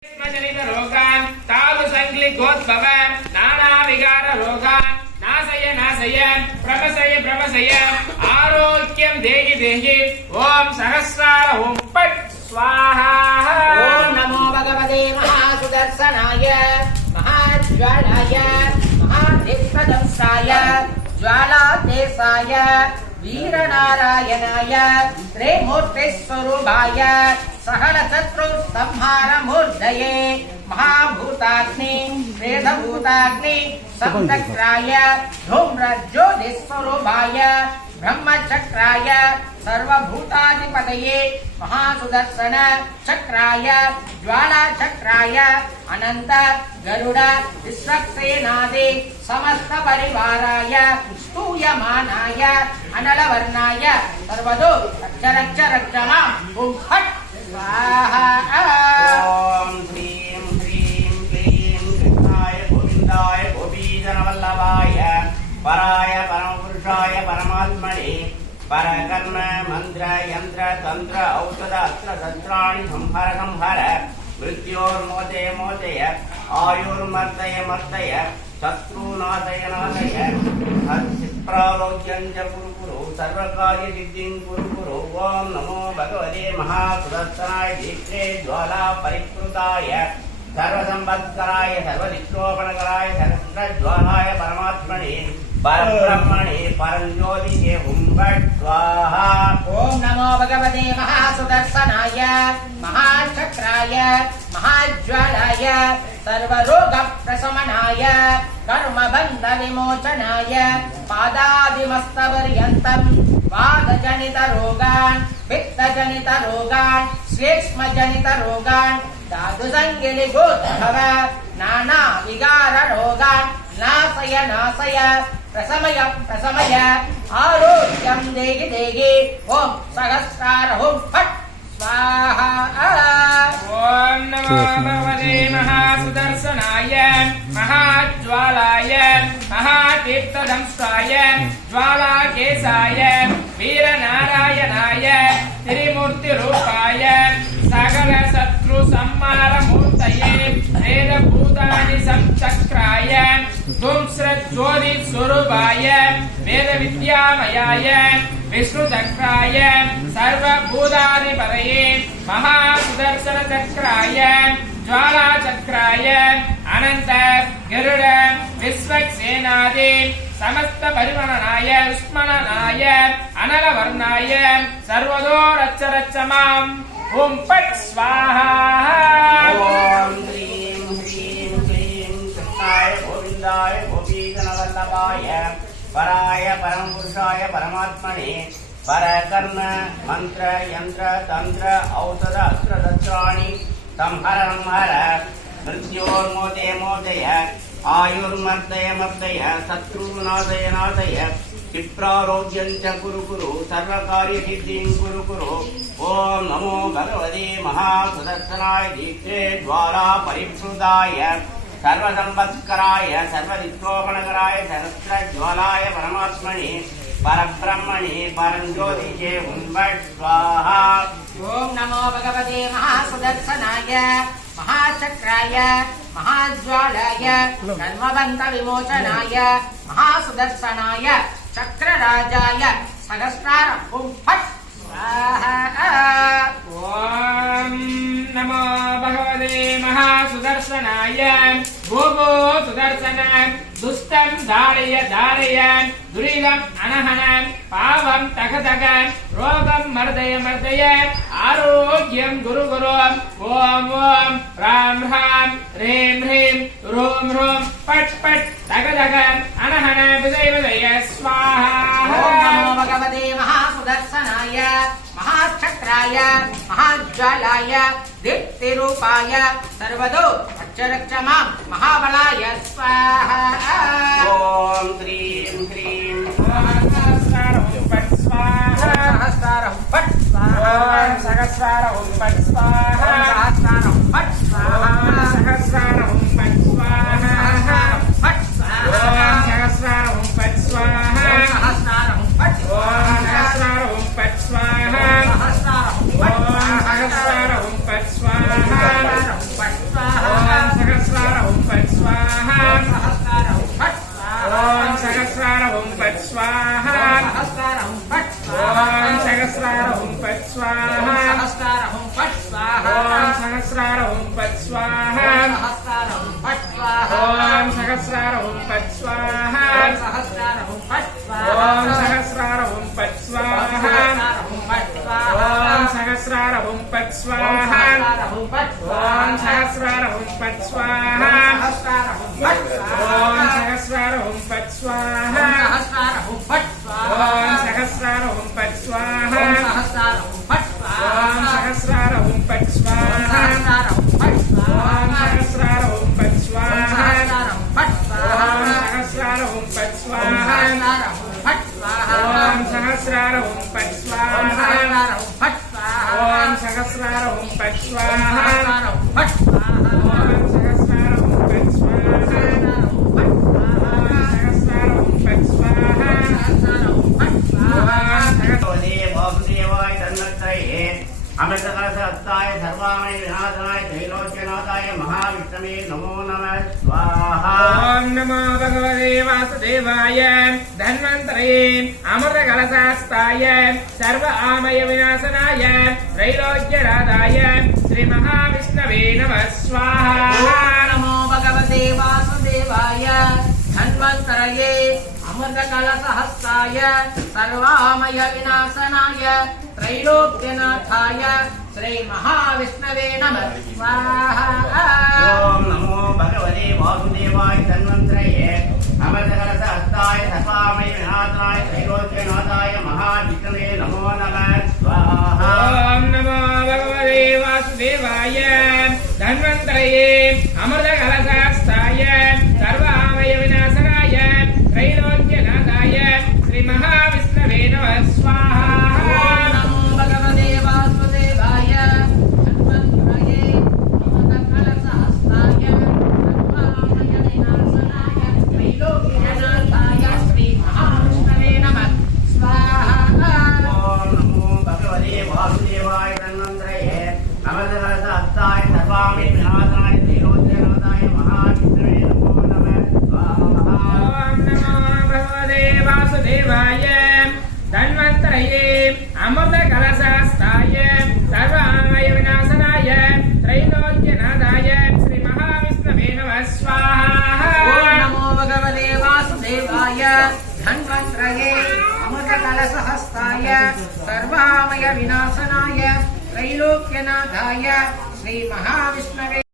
रोगान् तालु संक्लिकोद्भव नाना विकार रोगान् नाशय नाशय प्रमसय प्रमसय आरोग्यं देहि देहि ओम सहस्रार ओम पट स्वाहा ओम नमो भगवते महासुदर्शनाय महाज्वालाय महादीप्तदंसाय ज्वालादेशाय वीरनारायणाय त्रिमूर्तिस्वरूपाय सहल शत्रु संहार मूर्धये महाभूताग्नि वेदभूताग्नि सप्तक्राय धूम्रज्योतिस्वरूपाय ब्रह्मचक्राय सर्वभूताधिपतये महासुदर्शन चक्राय ज्वाला चक्राय अनंत गरुड़ विश्वक्सेनादि समस्त परिवाराय स्तूयमानाय अनलवर्णाय सर्वदो रक्ष रक्ष रक्षमां ओम फट् स्वाहा। ओम ह्रीं ह्रीं क्लीं कृष्णाय गोविंदाय गोपीजनवल्लभाय पराय परमपुरुषाय परमात्मने परकर्म मंत्र यंत्र तंत्र औषध अस्त्र शस्त्राणि संहर संहर मृत्योर्मोचय मोचय आयुर्मर्दय मर्दय शत्रुनाशय नाशय प्रारोग्यं च कुरु कुरु सर्वकार्य सिद्धिं कुरु कुरु। ओम नमो भगवते महासुदर्शनाय दीप्ते ज्वाला परिकृताय सर्वसंपत्कराय सर्वदिक्रोपणकराय सहस्रज्वालाय परमात्मने परब्रह्मणे परंज्योतिषे हुं फट् स्वाहा। ओम नमो भगवते महासुदर्शनाय महाचक्राय महाज्वालाय सर्वरोग प्रशमनाय कर्मबन्ध विमोचनाय पादादिमस्तपर्यन्तं वातजनित रोगान् पित्तजनित रोगान् श्लेष्मजनित रोगान् धातुसंगिलिगोद्भव नाना विकार रोगान् नाशय नाशय प्रशमय प्रशमय आरोग्यं देहि देहि ओम सहस्रार ओम फट् स्वाहा। ओम नमो भगवते महासुदर्शनाय महाज्वालाय महादीप्तदंसाय ज्वालाकेशाय वीरनारायणाय त्रिमूर्तिरूपाय सकल शत्रु संहार मूर्तये वेदभूतानि संचक्राय धूम्रज्योति स्वरूपाय वेदविद्यामयाय विष्णुचक्राय सर्वभूताधिपतये महासुदर्शन चक्राय ज्वालाचक्राय अनंत गरुड़ विश्वक्सेनादि समस्त परिमलनाय उष्मलनाय अनलवर्णाय सर्वदो रच्च रच्चमां ओम फट् स्वाहा। ओम ह्रीं ह्रीं क्लीं कृष्णाय गोविंदाय गोपीजनवल्लभाय पराय परमपुरुषाय परमात्मने परकर्म मंत्र यंत्र तंत्र औषध अस्त्र शस्त्राणि संहर संहर मृत्योर्मोचय मोचय आयुर्मर्दय मर्दय शत्रुनाशय नाशय विप्रारोग्यं च कुरु कुरु सर्वकार्यसिद्धिं कुरु कुरु। ओम नमो भगवते महासुदर्शनाय दीप्ते ज्वाला परिप्लुताय सर्वसंपत्कराय सर्वदिक्रोपणकराय सहस्रज्वालाय परमात्मने परब्रह्मणे परंज्योतिषे हुं फट् स्वाहा। ओम नमो भगवते महासुदर्शनाय महाचक्राय महाज्वालाय कर्मबन्ध विमोचनाय महासुदर्शनाय चक्रराजाय सहस्रार ओम फट् स्वाहा। ओम नमो भगवते महासुदर्शनाय भूभो सुदर्शन दुष्टं धारय धारय दुरिदम् अनहन पावं तक तक रोगं मर्दय मर्दय आरोग्यं गुरु गुरु। ओम ओम राम राम ह्रीं ह्रीं रोम रोम फट् फट् तक तक अनहन विजय विजय स्वाहा। ओम नमो भगवते महासुदर्शनाय महाचक्राय महाज्वालाय दीप्तिरूपाय सर्वदो रक्ष रक्षमां महाबलाय स्वाहा। ओम ह्रीं ह्रीं सहस्रार ओम फट् स्वाहा। सहस्रार ओम फट् स्वाहा। ओम सहस्रार ओम फट् स्वाहा। सहस्रार ओम फट् स्वाहा। सहस्रार ओम फट् स्वाहा। फट् स्वाहा। सहस्रार ओम फट् स्वाहा। सहस्रार ओम फट् स्वाहा। सहस्रार ओम फट् स्वाहा। सहस्रार ओम फट् स्वाहा। सहस्रार ओम फट् स्वाहा। हुं फट् स्वाहा सहस्रार हुं फट् स्वाहा ॐ सहस्रार हुं फट् स्वाहा सहस्रार हुं फट् स्वाहा ॐ सहस्रार हुं फट् स्वाहा ॐ सहस्रार हुं फट् स्वाहा ॐ सहस्रार हुं फट् स्वाहा ॐ सहस्रार हुं फट् स्वाहा ॐ सहस्रार हुं फट् स्वाहा ॐ सहस्रार हुं फट् स्वाहा ॐ सहस्रार हुं फट् स्वाहा ॐ सहस्रार हुं फट् स्वाहा ॐ सहस्रार हुं फट् स्वाहा ॐ सहस्रार हुं फट् स्वाहा ॐ सहस्रार हुं फट् स्वाहा ॐ सहस्रार हुं फट् स्वाहा भगवते वासुदेवाय तन्मत्रये अमृतकलशहस्ताय सर्वामय विनाशनाय त्रैलोक्यनाथाय महाविष्णवे नमो नमः स्वाहा ॐ नमो भगवते वासुदेवाय धन्वन्तरये अमृतकलशहस्ताय सर्व आमय विनाशनाय त्रैलोक्यनाथाय श्रीमहाविष्णवे नमः स्वाहा नमो भगवते वासुदेवाय धन्वन्तरये अमृतकलशहस्ताय सर्वामय विनाशनाय त्रैलोक्यनाथाय श्री महाविष्णवे नमः स्वाहा ओम नमो भगवते वासुदेवाय तन्वन्तरये अमृतकलशहस्ताय सर्वामय विनाशनाय त्रैलोक्यनाथाय महाविष्णवे नमो नमः स्वाहा ॐ नमो भगवते वासुदेवाय धन्वन्तरये अमृतकलशहस्ताय सर्वामय विनाशनाय त्रैलोक्यनाथाय श्रीमहाविष्णवे नमः स्वाहा नमो भगवते वासुदेवाय धन्वन्तरये अमृतकलशहस्ताय सर्वामय विनाशनाय त्रैलोक्यनाथाय श्री महाविष्णवे नमः स्वाहा ओम नमो भगवते वासुदेवाय तन्वन्तरये अमृतकलशहस्ताय सर्वामय विनाशनाय त्रैलोक्यनाथाय महाविष्णवे नमो नमः स्वाहा ॐ नमो भगवते वासुदेवाय धन्वन्तरये अमृतकलशहस्ताय सर्वामय विनाशनाय त्रैलोक्यनाथाय श्रीमहाविष्णवे नमः स्वाहा नमो भगवते वासुदेवाय धन्वन्तरये अमृतकलशहस्ताय सर्वामय विनाशनाय त्रैलोक्यनाथाय श्री महाविष्णवे